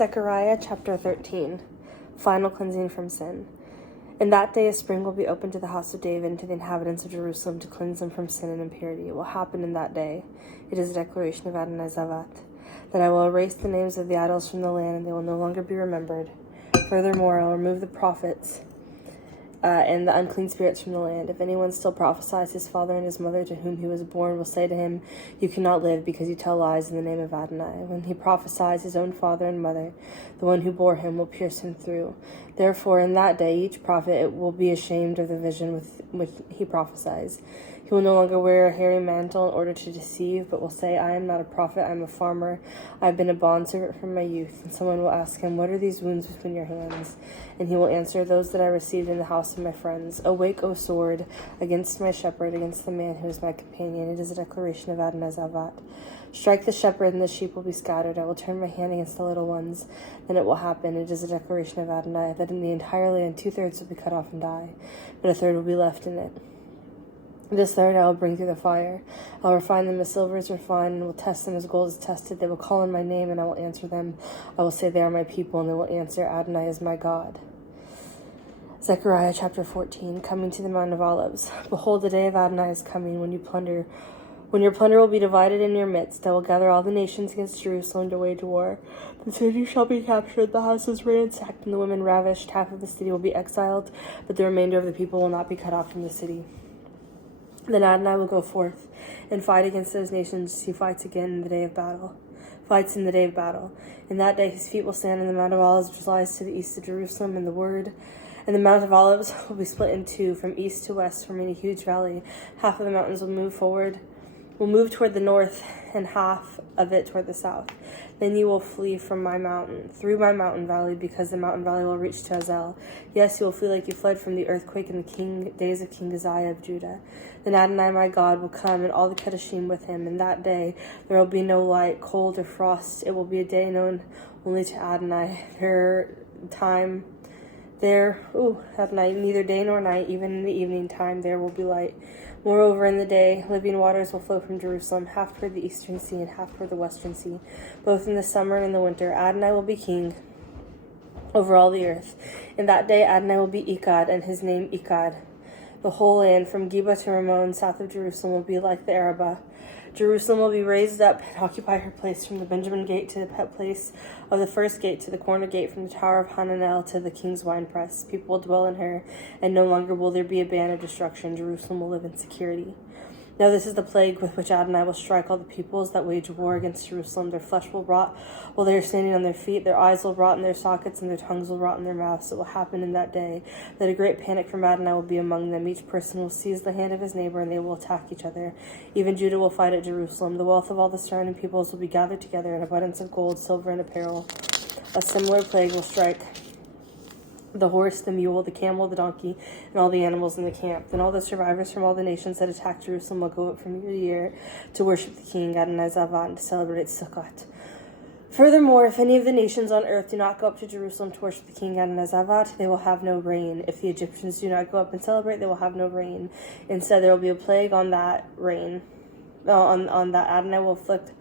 Zechariah chapter 13. Final cleansing from sin. In that day a spring will be opened to the house of David and to the inhabitants of Jerusalem to cleanse them from sin and impurity. It will happen in that day. It is a declaration of Adonai Zavat, that I will erase the names of the idols from the land, and they will no longer be remembered. Furthermore, I will remove the prophets and the unclean spirits from the land. If anyone still prophesies, his father and his mother to whom he was born will say to him, "You cannot live, because you tell lies in the name of Adonai." When he prophesies, his own father and mother, the one who bore him, will pierce him through. Therefore, in that day, each prophet will be ashamed of the vision with which he prophesies. He will no longer wear a hairy mantle in order to deceive, but will say, "I am not a prophet, I am a farmer. I have been a bondservant from my youth." And someone will ask him, "What are these wounds between your hands?" And he will answer, "Those that I received in the house of my friends." Awake, O sword, against my shepherd, against the man who is my companion. It is a declaration of Adonai Zavat. Strike the shepherd, and the sheep will be scattered. I will turn my hand against the little ones. Then it will happen. It is a declaration of Adonai, that in the entire land 2/3 will be cut off and die, but 1/3 will be left in it. This third I will bring through the fire. I will refine them as silver is refined, and will test them as gold is tested. They will call on my name, and I will answer them. I will say, "They are my people," and they will answer, "Adonai is my God." Zechariah chapter 14. Coming to the Mount of Olives. Behold, the day of Adonai is coming, when your plunder will be divided in your midst. I will gather all the nations against Jerusalem to wage war. The city shall be captured, the houses ransacked, and the women ravished. Half of the city will be exiled, but the remainder of the people will not be cut off from the city. Then Adonai will go forth and fight against those nations. He fights again in the day of battle. Fights in the day of battle. In that day his feet will stand in the Mount of Olives, which lies to the east of Jerusalem, and the Mount of Olives will be split in two, from east to west, forming a huge valley. Half of the mountains will move toward the north, and half of it toward the south. Then you will flee from through my mountain valley, because the mountain valley will reach to Azel. Yes, you will flee like you fled from the earthquake in the days of King Uzziah of Judah. Then Adonai my God will come, and all the Kedoshim with him. In that day there will be no light, cold, or frost. It will be a day known only to Adonai. Adonai, neither day nor night, even in the evening time, there will be light. Moreover, in the day, living waters will flow from Jerusalem, half toward the eastern sea and half toward the western sea, both in the summer and in the winter. Adonai will be king over all the earth. In that day, Adonai will be Echad, and his name Echad. The whole land, from Geba to Ramon, south of Jerusalem, will be like the Arabah. Jerusalem will be raised up and occupy her place, from the Benjamin gate to the place of the first gate to the corner gate, from the tower of Hananel to the king's winepress. People will dwell in her, and no longer will there be a ban of destruction. Jerusalem will live in security. Now this is the plague with which Adonai will strike all the peoples that wage war against Jerusalem. Their flesh will rot while they are standing on their feet. Their eyes will rot in their sockets, and their tongues will rot in their mouths. It will happen in that day that a great panic from Adonai will be among them. Each person will seize the hand of his neighbor, and they will attack each other. Even Judah will fight at Jerusalem. The wealth of all the surrounding peoples will be gathered together, in abundance of gold, silver, and apparel. A similar plague will strike the horse, the mule, the camel, the donkey, and all the animals in the camp. Then all the survivors from all the nations that attacked Jerusalem will go up from year to year to worship the king Adonai Zavat and to celebrate Sukkot. Furthermore, if any of the nations on earth do not go up to Jerusalem to worship the king Adonai Zavat, they will have no rain. If the Egyptians do not go up and celebrate, they will have no rain. Instead, there will be a plague on that rain. On that Adonai will afflict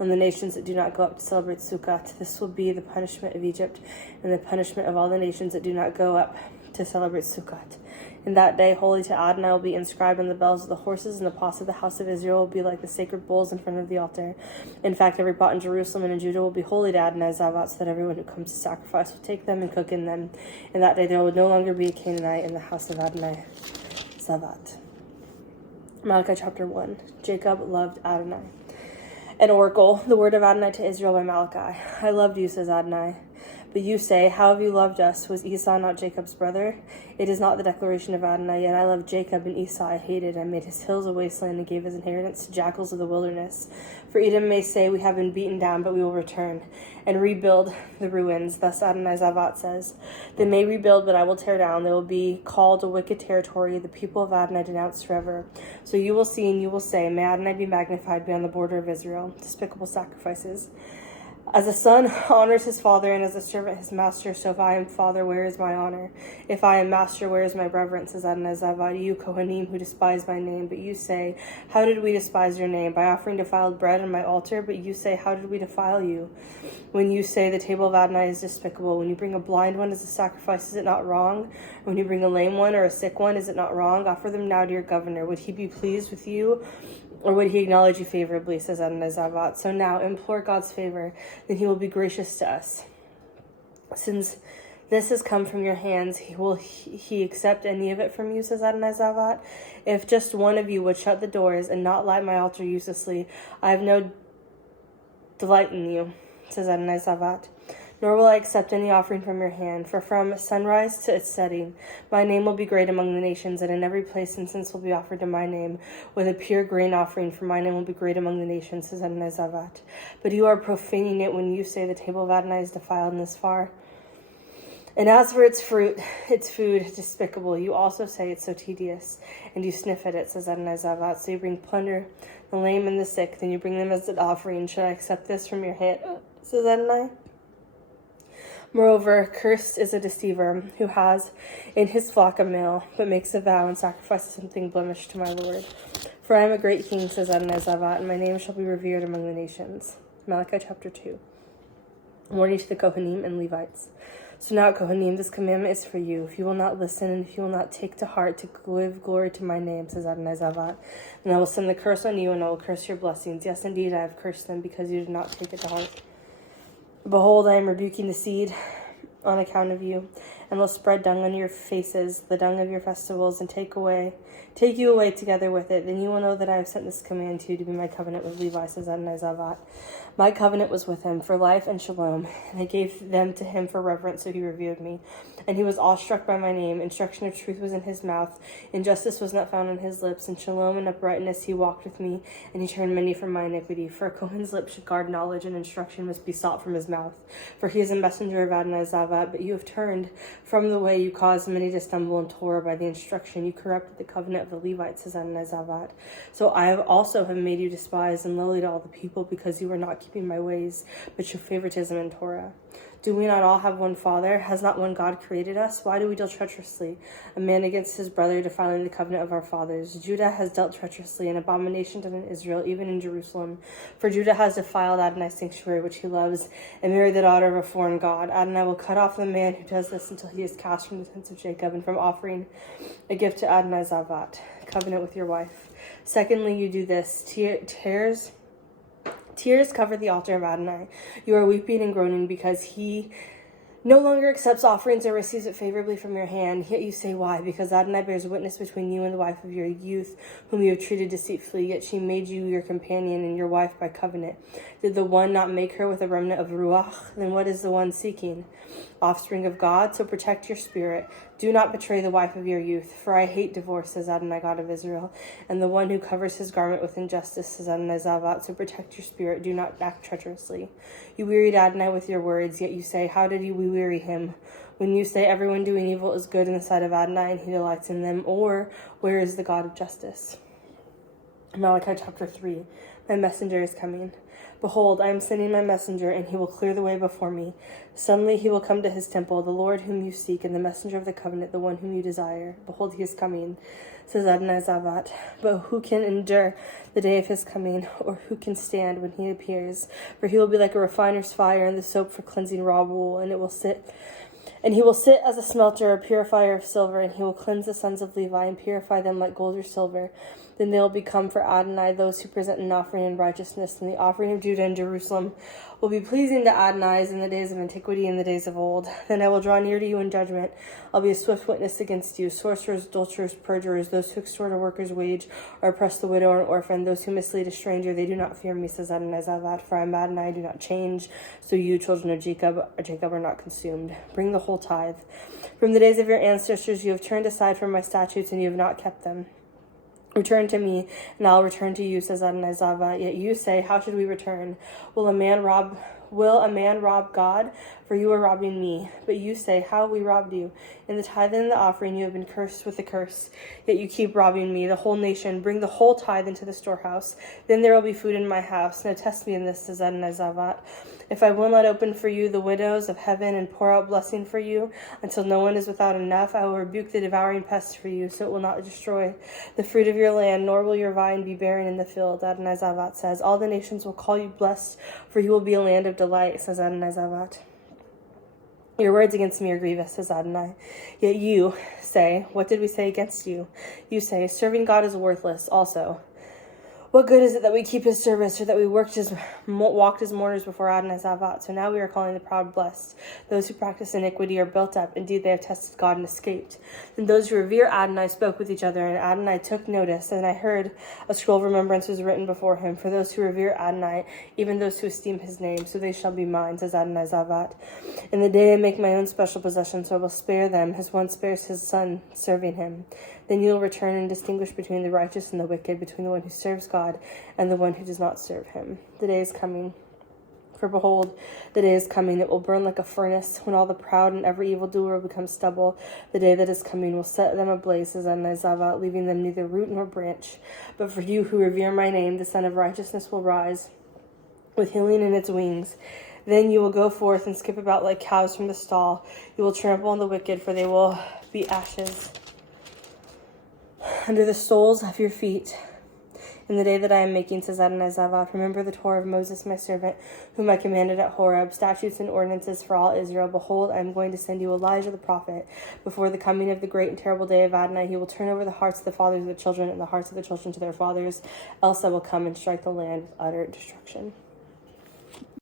on the nations that do not go up to celebrate Sukkot. This will be the punishment of Egypt and the punishment of all the nations that do not go up to celebrate Sukkot. In that day, holy to Adonai will be inscribed on the bells of the horses, and the pots of the house of Israel will be like the sacred bowls in front of the altar. In fact, every pot in Jerusalem and in Judah will be holy to Adonai Zavat, so that everyone who comes to sacrifice will take them and cook in them. In that day, there will no longer be a Canaanite in the house of Adonai Zavat. Malachi chapter 1. Jacob loved Adonai. An oracle, the word of Adonai to Israel by Malachi. I loved you, says Adonai. But you say, how have you loved us? Was Esau not Jacob's brother? It is not the declaration of Adonai, yet I loved Jacob, and Esau I hated. I made his hills a wasteland and gave his inheritance to jackals of the wilderness. For Edom may say, we have been beaten down, but we will return and rebuild the ruins. Thus Adonai Zavat says, they may rebuild, but I will tear down. They will be called a wicked territory, the people of Adonai denounced forever. So you will see and you will say, may Adonai be magnified beyond the border of Israel. Despicable sacrifices. As a son honors his father, and as a servant his master, so if I am father, where is my honor? If I am master, where is my reverence? Says Adonai Zavad, you Kohanim who despise my name. But you say, how did we despise your name? By offering defiled bread on my altar. But you say, how did we defile you? When you say the table of Adonai is despicable, when you bring a blind one as a sacrifice, is it not wrong? When you bring a lame one or a sick one, is it not wrong? Offer them now to your governor. Would he be pleased with you? Or would he acknowledge you favorably, says Adonai Zavat. So now implore God's favor, then he will be gracious to us. Since this has come from your hands, will he accept any of it from you, says Adonai Zavat? If just one of you would shut the doors and not light my altar uselessly, I have no delight in you, says Adonai Zavat. Nor will I accept any offering from your hand, for from sunrise to its setting, my name will be great among the nations, and in every place incense will be offered to my name, with a pure grain offering, for my name will be great among the nations, says Adonai Zavat. But you are profaning it when you say the table of Adonai is defiled in this far. And as for its fruit, its food, despicable, you also say it's so tedious, and you sniff at it, says Adonai Zavat. So you bring plunder, the lame and the sick, then you bring them as an offering. Should I accept this from your hand, says Adonai? Moreover, cursed is a deceiver who has in his flock a male, but makes a vow and sacrifices something blemished to my Lord. For I am a great king, says Adonai Zavat, and my name shall be revered among the nations. Malachi chapter 2. Warning to the Kohanim and Levites. So now, Kohanim, this commandment is for you. If you will not listen, and if you will not take to heart to give glory to my name, says Adonai Zavat, then I will send the curse on you, and I will curse your blessings. Yes, indeed, I have cursed them, because you did not take it to heart. Behold, I am rebuking the seed on account of you, and will spread dung on your faces, the dung of your festivals, and take you away together with it. Then you will know that I have sent this command to you to be my covenant with Levi, says Adonai Zavat. My covenant was with him for life and shalom, and I gave them to him for reverence, so he revered me. And he was awestruck by my name. Instruction of truth was in his mouth, injustice was not found on his lips. In shalom and uprightness he walked with me, and he turned many from my iniquity. For a Kohen's lips should guard knowledge, and instruction must be sought from his mouth. For he is a messenger of Adonai Zavat, but you have turned from the way, you caused many to stumble in Torah by the instruction. You corrupted the covenant of the Levites, says Adonai Zavat. So I have also made you despised and lowly to all the people, because you were not keeping my ways, but show favoritism in Torah. Do we not all have one Father? Has not one God created us? Why do we deal treacherously, a man against his brother, defiling the covenant of our fathers? Judah has dealt treacherously, an abomination done in Israel, even in Jerusalem. For Judah has defiled Adonai's sanctuary, which he loves, and married the daughter of a foreign god. Adonai will cut off the man who does this until he is cast from the tents of Jacob, and from offering a gift to Adonai Zavat, covenant with your wife. Secondly, you do this. Tears cover the altar of Adonai. You are weeping and groaning because he no longer accepts offerings or receives it favorably from your hand. Yet you say, why? Because Adonai bears witness between you and the wife of your youth, whom you have treated deceitfully, yet she made you your companion and your wife by covenant. Did the one not make her with a remnant of Ruach? Then what is the one seeking? Offspring of God, so protect your spirit. Do not betray the wife of your youth, for I hate divorce, says Adonai, God of Israel, and the one who covers his garment with injustice, says Adonai Zavat, so protect your spirit. Do not act treacherously. You wearied Adonai with your words, yet you say, how did we weary him? When you say everyone doing evil is good in the sight of Adonai, and he delights in them, or where is the God of justice? Malachi chapter 3. My messenger is coming. Behold, I am sending my messenger, and he will clear the way before me. Suddenly he will come to his temple, the Lord whom you seek, and the messenger of the covenant, the one whom you desire. Behold, he is coming, says Adonai Zavat. But who can endure the day of his coming, or who can stand when he appears? For he will be like a refiner's fire, and the soap for cleansing raw wool, and he will sit as a smelter, a purifier of silver, and he will cleanse the sons of Levi and purify them like gold or silver. Then they will become for Adonai those who present an offering in righteousness, and the offering of Judah and Jerusalem will be pleasing to Adonai as in the days of antiquity and the days of old. Then I will draw near to you in judgment. I'll be a swift witness against you, sorcerers, adulterers, perjurers, those who extort a worker's wage or oppress the widow or an orphan, those who mislead a stranger. They do not fear me, says Adonai Zavat, for I am Adonai, I do not change. So you, children of Jacob, are not consumed. Bring the whole tithe. From the days of your ancestors you have turned aside from my statutes, and you have not kept them. Return to me, and I'll return to you, says Adonai Zavat. Yet you say, how should we return? Will a man rob God? for you are robbing me. But you say, how have we robbed you? In the tithe and in the offering you have been cursed with a curse, yet you keep robbing me, the whole nation. Bring the whole tithe into the storehouse. Then there will be food in my house. Now test me in this, says Adonai Zavat. If I will not open for you the windows of heaven and pour out blessing for you until no one is without enough, I will rebuke the devouring pest for you, so it will not destroy the fruit of your land, nor will your vine be barren in the field. Adonai Zavat says, all the nations will call you blessed, for you will be a land of delight, says Adonai Zavat. Your words against me are grievous, says Adonai. Yet you say, what did we say against you? You say, serving God is worthless also. What good is it that we keep his service, or that we walked as mourners before Adonai Zavat? So now we are calling the proud blessed. Those who practice iniquity are built up. Indeed, they have tested God and escaped. Then those who revere Adonai spoke with each other, and Adonai took notice. And I heard a scroll of remembrance was written before him for those who revere Adonai, even those who esteem his name. So they shall be mine, says Adonai Zavat. In the day I make my own special possession, so I will spare them, as one spares his son serving him. Then you will return and distinguish between the righteous and the wicked, between the one who serves God and the one who does not serve him. The day is coming. For behold, the day is coming. It will burn like a furnace, when all the proud and every evildoer will become stubble. The day that is coming will set them ablaze, says Adonai Zavat, leaving them neither root nor branch. But for you who revere my name, the Son of Righteousness will rise with healing in its wings. Then you will go forth and skip about like cows from the stall. You will trample on the wicked, for they will be ashes under the soles of your feet. In the day that I am making, says Adonai Zavat, remember the Torah of Moses, my servant, whom I commanded at Horeb, statutes and ordinances for all Israel. Behold, I am going to send you Elijah the prophet. Before the coming of the great and terrible day of Adonai, he will turn over the hearts of the fathers of the children, and the hearts of the children to their fathers. Else I will come and strike the land with utter destruction.